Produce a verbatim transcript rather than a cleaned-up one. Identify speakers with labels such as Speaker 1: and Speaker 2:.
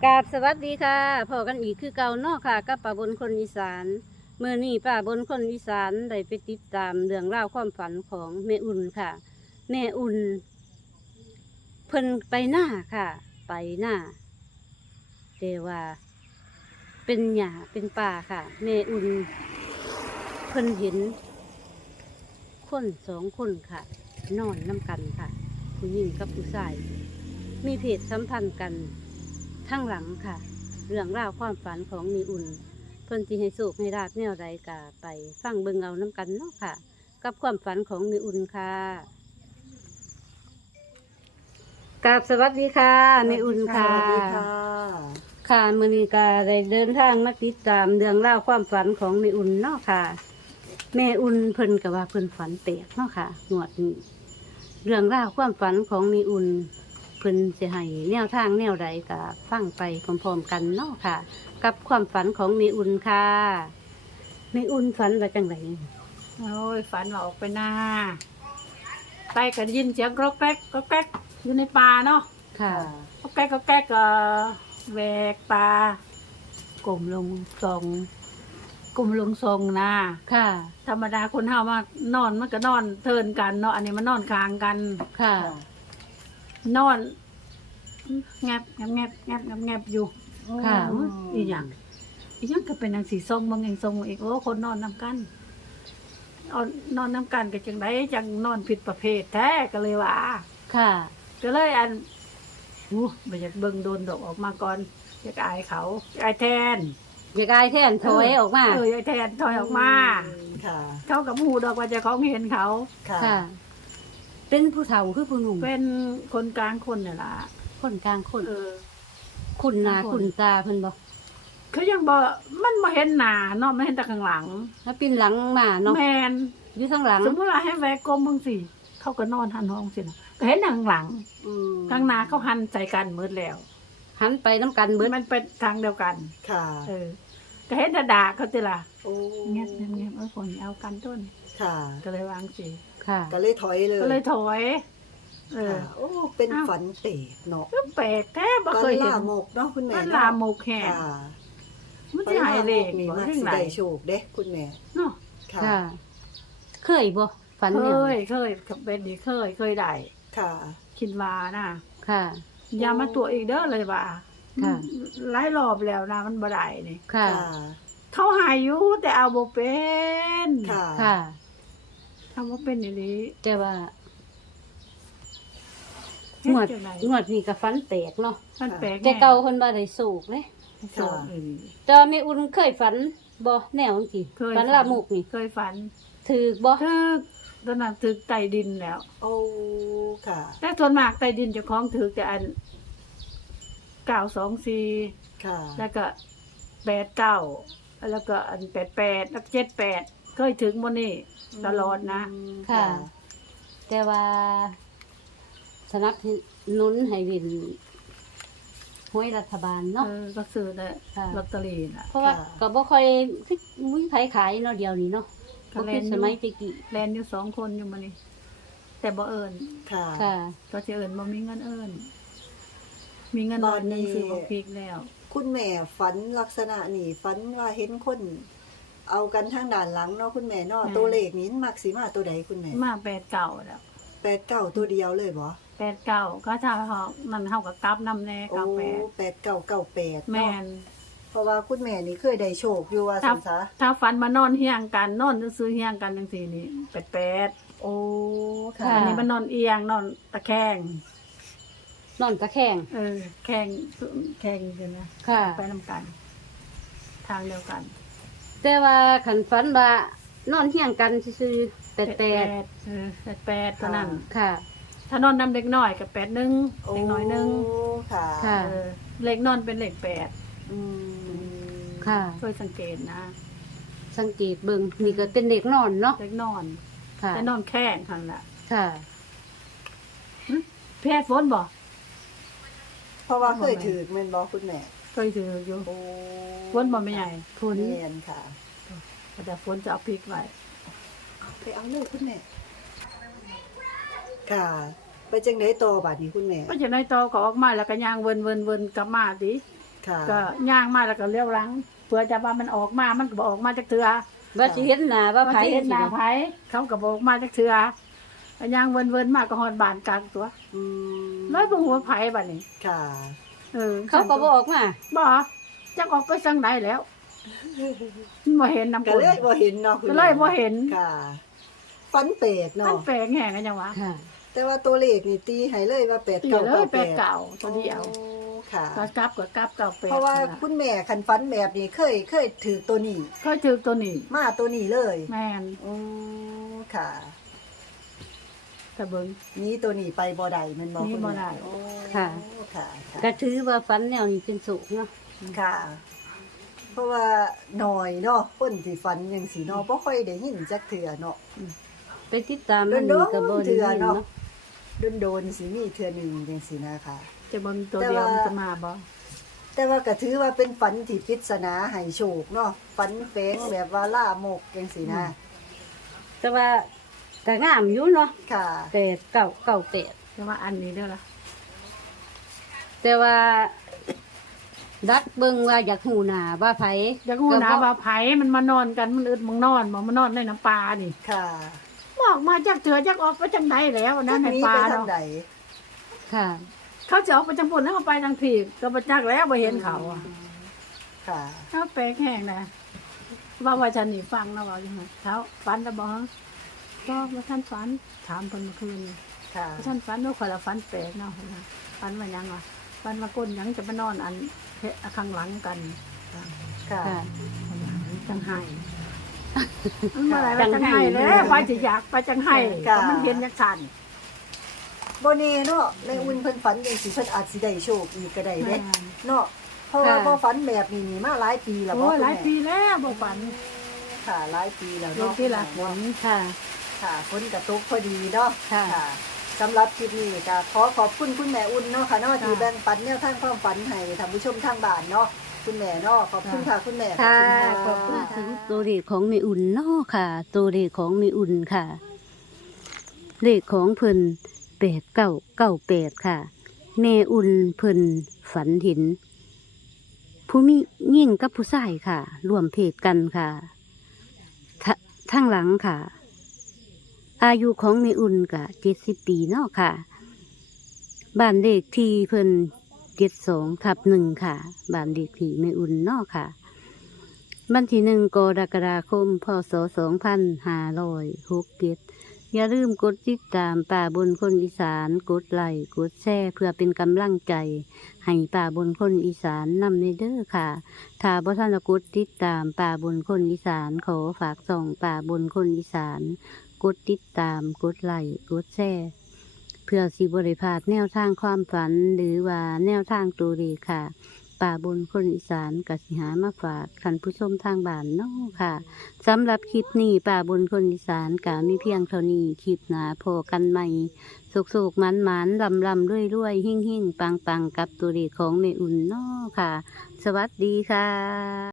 Speaker 1: กราบสวัสดีค่ะพอกันอีกคือเก่าเนาะค่ะกับป้าบนคนอีสานเมื่อนี้ป้าบนคนอีสานได้ไปติดตามเรื่องราวความฝันของแม่อุ่นค่ะแม่อุ่นเพิ่นไปหน้าค่ะ ไปหน้าแต่ว่าเป็นหญ้าเป็นป่าค่ะแม่อุ่นเพิ่นเห็นคนสองคนค่ะ นอนน้ำกันค่ะผู้หญิงกับผู้ชายมีเพศสัมพันธ์กันทั้งหลังค่ะ เรื่องราวความฝันของมีอุ่น เพิ่นที่ให้สุขให้ราบแนวใดกะไปฟังเบิ่งเอาน้ำกันเนาะค่ะ กับความฝันของมีอุ่นค่ะกราบสวัสดีค่ะมีอุ่นค่ะ
Speaker 2: สวัสดีค่ะ
Speaker 1: ค่ะมื้อนี้ก็ได้เดินทางมาติดตามเรื่องราวความฝันของมีอุ่นเนาะค่ะ แม่อุ่นเพิ่นก็ว่าเพิ่นฝันแปลกเนาะค่ะงวดนี้เรื่องราวความฝันของมีอุ่น เพิ่นสิให้แนวทางแนวใดก็ฟังไปพร้อมๆกันเนาะค่ะ กับความฝันของมีอุ่นค่ะมีอุ่นฝันว่าจังได
Speaker 2: โอ้ยฝันว่าออกไปหน้าไปก็ได้ยินเสียงกรอกแกรกกรอกแกรกอยู่ในป่าเนาะ
Speaker 1: ค่ะ
Speaker 2: กรอกแกรกกรอกแกรกก็แหวกป่ากลมลงทรงกลมลงทรงนะ
Speaker 1: ค่ะ
Speaker 2: ธรรมดาคนเฮามานอนมันก็นอนเทินกันเนาะอันนี้มันนอนคางกัน
Speaker 1: ค่ะ
Speaker 2: นอนแงบแงบแงบแงบแงบแงบอยู่
Speaker 1: ค่ะ
Speaker 2: อุ๊ยอีหยังอีหยังก็เป็นนางสีทรงบางอย่างทรงอีกโอ้คนนอนนำกันเอานอนนำกันก็จังไดจังนอนผิดประเภทแท้ก็เลยว่า
Speaker 1: ค่ะ
Speaker 2: ก็เลยอันอู้บ่อยากเบิ่งโดนดอกออกมาก่อนอยากอายเขาอยากอายแทน
Speaker 1: อยากอายแทนถอยออกมา
Speaker 2: เอออยากแทนถอยออกมา
Speaker 3: ค่ะ
Speaker 2: เขากับหูดอกว่าเจะของเห็นเขา
Speaker 3: ค่ะ
Speaker 1: ค่ะ เป็นผู้เฒ่าคือผู้หนุ่ม
Speaker 2: เป็นคนกลางคนน่ะล่ะ
Speaker 1: คนกลางคน
Speaker 2: เออ
Speaker 1: คุณนา
Speaker 2: คน
Speaker 1: คุณตาเพิ่นบ่
Speaker 2: เขายังบ่มันบ่เห็นหน้าเนาะไม่เห็นแต่ข้างหลัง
Speaker 1: แล้วปีนหลังมาเนาะ
Speaker 2: แมน
Speaker 1: อยู่ข้างหลัง
Speaker 2: สมมติว่าให้แวะกลมบางสิเขาก็นอนหันห้องสินะก็เห็นทางหลัง
Speaker 1: อืม
Speaker 2: ข้างหน้าเขาหันใจกันหมืดแล้ว
Speaker 1: หันไปน้ำกันเบิด
Speaker 2: มันเป็นทางเดียวกัน
Speaker 3: ค่ะ
Speaker 2: เออ ก็เห็นแต่ด่าเขาติล่ะ
Speaker 3: โอ้
Speaker 2: เงียบเงียบเงียบเออคนเอากันต้น
Speaker 3: ค่ะ
Speaker 2: ก็เลยวางสิ
Speaker 1: ค่ะ
Speaker 3: ก็เลยถอยเลย
Speaker 2: ก็เลยถอย เออ
Speaker 3: ค่ะโอ้ เป็น
Speaker 2: อ้าว
Speaker 3: ฝันเตะเนาะ
Speaker 2: ก็แปลกแท้บ่
Speaker 3: ฝั
Speaker 2: เคยเห็น
Speaker 3: ลามกเนาะคุณแม่
Speaker 2: มัน
Speaker 3: เนาะ
Speaker 2: ลามกแห้ง
Speaker 3: ค่ะ
Speaker 2: มัน
Speaker 3: ฝั
Speaker 2: สิหายเลข
Speaker 3: นี่
Speaker 2: บ่
Speaker 3: มัก
Speaker 2: เรื่อง
Speaker 3: สิ
Speaker 2: ไหน
Speaker 3: ได้โชคเด้คุณแม่
Speaker 2: เนาะ
Speaker 3: ค่ะ
Speaker 1: ค่ะ เคยบ่ฝัน
Speaker 2: เค
Speaker 1: แนวย
Speaker 2: เคยเป็นดีเคยเคยได้
Speaker 3: ค่ะ
Speaker 2: คิดว่านะ
Speaker 1: ค่ะ
Speaker 2: อย่ามาตัวอีกเด้อเลยว่า
Speaker 1: ค่ะ
Speaker 2: หลายรอบแล้วนะมันบ่ได้นี่
Speaker 1: ค่ะ
Speaker 3: ค่ะ
Speaker 2: เขาหายอยู่แต่เอาบ่เป็น
Speaker 3: ค่ะ
Speaker 1: ค่ะ
Speaker 2: ทำว่าเป็นอย่างนี้
Speaker 1: แต่ว่า
Speaker 2: เฮ็
Speaker 1: งวด
Speaker 2: จังได
Speaker 1: งวดนี้ก็ฝันแตกเนาะ
Speaker 2: มันแปลก
Speaker 1: แต่เก่าเพิ่นบ่ได้สูกเลย
Speaker 2: สองเออ
Speaker 1: แต่ว่าแม่อุ่นเคยฝันบ่แนวจังซี่
Speaker 2: เคย
Speaker 1: ฝันลามกนี่
Speaker 2: เคยฝัน
Speaker 1: ถูกบ่
Speaker 2: ถึกตอนนั้นถึกใต้ดินแล้ว
Speaker 3: โอ้ ค่ะ
Speaker 2: แต่ส่วนมากใต้ดินเจ้าของถึกแต่อันเก้าสองสี่
Speaker 3: ค่ะ
Speaker 2: แล้วก็แปดเก้าแล้วก็อันแปดแปดแล้วก็เจ็ดแปดเคยถึงหมดนี่ตลอดนะ
Speaker 1: ค่ะ แต่ว่าสนับสนุนให้เล่นหวยรัฐบาล
Speaker 2: เอ
Speaker 1: เนาะ
Speaker 2: อก็ซื้อแต่
Speaker 1: ค่ะ
Speaker 2: ลอตเตอรี่น่ะ
Speaker 1: เพราะว่า
Speaker 3: ค่ะ
Speaker 1: ก็บ่ค่อยคือมีไผขายเนาะเดียวนี้เนาะ
Speaker 2: ก็
Speaker 1: บ่
Speaker 2: แล
Speaker 1: คือน
Speaker 2: อยู่
Speaker 1: สมัยแตะกี้
Speaker 2: แลนอยู่สองคนอยู่มานี่แต่บ่เอิญ
Speaker 3: ค่ะ
Speaker 1: ค่ะ
Speaker 2: ก็จะเอิญบ่มีเงินเอิญมีเงิน
Speaker 3: บ้า
Speaker 2: ร้อน ยหนึง
Speaker 3: นี้
Speaker 2: ซื้อบ่พริกแล้ว
Speaker 3: คุณแม่ฝันลักษณะนี่ฝันว่าเห็นคน เอากันทางด้านหลังเนาะคุณแม่เนาะ ตัวเลขนี้มักสิมาตัวใดคุณแม่
Speaker 2: มาแปดเก่าแล้ว
Speaker 3: แปดเก้าตัวเดียวเลยบ่
Speaker 2: แปดเก่าก็ถ้าเขานั่นเฮาก็กลับนำแน่
Speaker 3: โอ้
Speaker 2: เก่าแปด
Speaker 3: แปดเก้าเก้าแปด
Speaker 2: แม่น
Speaker 3: เพราะว่าคุณแม่นี่เคยได้โชคอยู่ว่า
Speaker 2: ถ้า
Speaker 3: สันซะ
Speaker 2: ถ้าฝันมานอนเฮียงกันนอนซื้อๆเฮียงกันจังซี่นี่แปดแปด
Speaker 3: โอ้
Speaker 1: ค่ะ
Speaker 3: ค่ะ
Speaker 2: อันนี้มันนอนเอียงนอนตะแคง
Speaker 1: นอนตะแคง
Speaker 2: เออแข่งแข่งกันนะ
Speaker 1: ค่ะ
Speaker 2: ไปนำกัน ทางเดียวกัน
Speaker 1: แต่ว่าขันฝันว่านอนเฮียงกันซื่อๆแปดแปด
Speaker 2: เออแปดแปดเท่านั้น
Speaker 1: ค่ะ
Speaker 2: ถ้านอนนำเด็กน้อยกับแปดหนึ่งเด็กน้อยหนึ่ง
Speaker 3: โอ้ค่ะ
Speaker 1: ค่ะ
Speaker 2: เออเล็กนอนเป็นเล็กแปด
Speaker 3: อืม
Speaker 1: ค่ะ
Speaker 2: ช่วยสังเกตนะ
Speaker 1: สังเกตเบิ่งนี่ก็เป็นเด็กนอนเนาะ
Speaker 2: เล็กนอน
Speaker 1: ค่ะ
Speaker 2: แต่นอนแข้งทันละ
Speaker 1: ค่ะ
Speaker 2: แพทย์ฝนบอก
Speaker 3: เพราะว่าเคยถือแม่นบ่คุณแม่
Speaker 2: เคยถืออยู่
Speaker 3: โอ้
Speaker 2: ฝนบอกไม่ใหญ่
Speaker 1: ฝน
Speaker 3: แม่นค่ะ
Speaker 2: แต่ฝนจะเอาพริกไว้
Speaker 3: ไปเอาเลยคุณแม่ ค่ะ ไปจังได๋ต่อบัดนี้คุณแม่
Speaker 2: ก็จะได้ตอก็ออกมาแล้วก็ย่างเวินเวินเวินกลับมาดิ
Speaker 3: ค่ะ
Speaker 2: ก็ย่างมาแล้วก็เลี้ยวหลังเพื่อจะว่ามันออกมามันก็บ่ออกมาจากเถื่อ
Speaker 1: ว่าสิเห็นหน้าว่า
Speaker 2: ว่า
Speaker 1: ไผ
Speaker 2: สิเห็นหน้า
Speaker 1: สิบ่
Speaker 2: ไผเขาก็บ่ออกมาจากเถื่อก็ย่างเวินๆมาก็ฮอดบ้านกลางตัว
Speaker 3: อืม
Speaker 2: ร้อยบ่ฮู้ว่าไผบัดนี้
Speaker 3: ค่ะ
Speaker 2: เออ
Speaker 1: เขาก็บ่ออกมา
Speaker 2: บ่จักออกไปทางไหนแล้วบ่เห็นนำ
Speaker 3: ก็
Speaker 2: คน
Speaker 3: เลยบ่เห็นเนาะคุณ
Speaker 2: ก็เลยบ่เห็น
Speaker 3: ค่ะฟันแปลก
Speaker 2: มัน
Speaker 3: เนาะ
Speaker 2: แปลกแฮงกันจังวะ
Speaker 1: ค่ะ
Speaker 3: แต่ว่าตัวเลขนี่ตีให้เลยว่าแปด
Speaker 2: ตี
Speaker 3: เก้า
Speaker 2: เลย
Speaker 3: เก้า
Speaker 2: แป
Speaker 3: แป
Speaker 2: ด
Speaker 3: ด
Speaker 2: เก่าตัวเดียว
Speaker 3: โอ้ค่ะ
Speaker 2: ก็กลับก็กลับเก่าแปด
Speaker 3: เพราะว่า
Speaker 2: นั่นล่ะ
Speaker 3: คุณแม่คันฟันแบบนี้เคยเคยถือตัวนี้
Speaker 2: ก็ถือตัวนี้
Speaker 3: มาตัวนี้เลย
Speaker 2: แม่น
Speaker 3: อืมค่ะ
Speaker 2: ตะเบิง
Speaker 3: นี้ตัวนี้ไปบ่ได้แมันบ่
Speaker 2: หนี
Speaker 3: คุณ
Speaker 2: บ่
Speaker 3: แม่
Speaker 2: ได้
Speaker 3: โอ้
Speaker 1: ค่ะ
Speaker 3: ค่ะค่ะ
Speaker 1: ก็ถือว่าฝันแนวนี้เป็นสุขเนาะ
Speaker 3: ค่ะ เพราะว่าหน่อยเนาะคนที่ฝันจังซี่เนาะบ่ค่อยได้ยินจักเทื่อเนาะ
Speaker 1: ไปติดตามมันนี่ก็บ่ได้ยินเนาะ
Speaker 3: โดนๆสิมีเทื่อหนึงจังซี่นะคะ
Speaker 2: จะเบิงตัวเดียวมันจะมาบ่
Speaker 3: แต่ว่าก็ถือว่าเป็นฝันที่ปริศนาให้โชคเนาะฝันแฝงแบบว่าล่ามกจังซี่นะ
Speaker 1: แต่ว่าก็งามอยู่เนาะ
Speaker 3: ค่ะ
Speaker 1: แต่เก่าเก่าแปด
Speaker 2: แต่ว่าอันนี้เด้อล่ะ
Speaker 1: แต่ว่า ดักเบิ่งว่าอยากหูหน้าว่าไผ
Speaker 2: อยากฮู้นะว่าไผมันมานอนกันมันอึดมึงนอนบ่มานอนในน้ำปลานี่
Speaker 3: ค่ะ
Speaker 2: บอกมาจากเถื่อจักออกไปจังใดแล้วนะใน
Speaker 3: นี้
Speaker 2: ปลา
Speaker 3: ไปทาง
Speaker 2: เนาะ
Speaker 3: ใด
Speaker 1: ค่ะ
Speaker 2: เขาจะออกไปจังปุ่นแล้วเขาไปทางผีก็บ่จักแล้วบ่เห็นเขาอ่ะ
Speaker 3: ค่ะ
Speaker 2: เขาแปลกแห้งนะว่าว่าฉันนี่ฟังนะว่าจังไงเขาฝันแล้วบ่ฮะก็ว่าท่านฝันถามเพิ่นเมื่อคืนนี่
Speaker 3: ค่ะ
Speaker 2: ว่าท่านฝันว่าคนละฝันแปลกเนาะฝันว่าหยังวะฝันว่าก้นหยังจะมานอนอันเพข้างหลังกัน
Speaker 3: ค่ะ
Speaker 1: ค่ะ
Speaker 2: จังไห้มันเมื่อไหร่ว่าจังไห้แล้วไปสิอยากไปจังไห้ก็มันเห็นจังซั่น
Speaker 3: บ่แน่เนาะแม่อุ่นเพิ่นฝันจังซี่เพิ่นอาจสิได้โชคอีกก็ได้เด้เนาะเพราะว่า
Speaker 1: ค่ะ
Speaker 3: บ่ฝันแบบนี้นี่มาหลายปีแล้วบ่
Speaker 2: โอ้ย
Speaker 3: คุณ
Speaker 2: หลาย
Speaker 3: แม่
Speaker 2: ปีแล้วบ่ฝัน
Speaker 3: ค่ะหลายปีแล้ว
Speaker 2: ลูก
Speaker 3: เนาะ
Speaker 2: ที่ละฝน
Speaker 1: ค่ะ
Speaker 3: ค่ะฝนก็ตกพอดีเนาะ
Speaker 1: ค่ะ
Speaker 3: สำหรับคลิปนี้ก็ขอขอบคุณคุณแม่อุ่นเนาะค่ะเนาะที่แบ่งปันแนวทางความฝันให้ท่านผู้ชมทางบ้านเนาะคุณแม่เนาะขอบคุณค่ะคุณแม่
Speaker 1: ค่ะ
Speaker 3: ข
Speaker 1: ข
Speaker 3: อ
Speaker 1: อ
Speaker 3: บบ คุ
Speaker 1: คุณ ณ
Speaker 3: ค่ะ
Speaker 1: ถึงตัวเลขของแม่อุ่นเนาะค่ะ ตัวเลขของแม่อุ่นค่ะ เลขของเพิ่นแปดเก้าเก้าแปดค่ะแม่อุ่นเพิ่นฝันเห็นผู้มียิ่งกับผู้ชายค่ะร่วมเพศกันค่ะทะทั้งหลังค่ะ อายุของแม่อุ่นกะเจ็ดสิบปีเนาะค่ะ บ้านเลขที่เพิ่นเจ็ดสองทับหนึ่งค่ะ บ้านเลขที่แม่อุ่นเนาะค่ะวันที่หนึ่งกรกฎาคมพศสองพันห้าร้อยหกเจ็ดอย่าลืมกดติดตามป่าบนคนอีสานกดไลค์กดแชร์เพื่อเป็นกำลังใจ ให้ป่าบนคนอีสานนำในเด้อค่ะ ถ้าบ่ท่านได้กดติดตามป่าบนคนอีสานขอฝากส่องป่าบนคนอีสานกดติดตามกดไลค์กดแชร์เพื่อสิบริพลาดแนวทางความฝันหรือว่าแนวทางตัวเลขค่ะ ป่าบนคนอีสานกสิหามาฝากท่านผู้ชมทางบ้านเนาะค่ะสำหรับคลิปนี้ป่าบนคนอีสานกามีเพียงเท่านี้คลิปหนาพอกันใหม่สุกๆมันมันลำลำด้วยด้วยหิ่งหิ่งปังปังกับตัวเลขของแม่อุ่นเนาะค่ะ สวัสดีค่ะ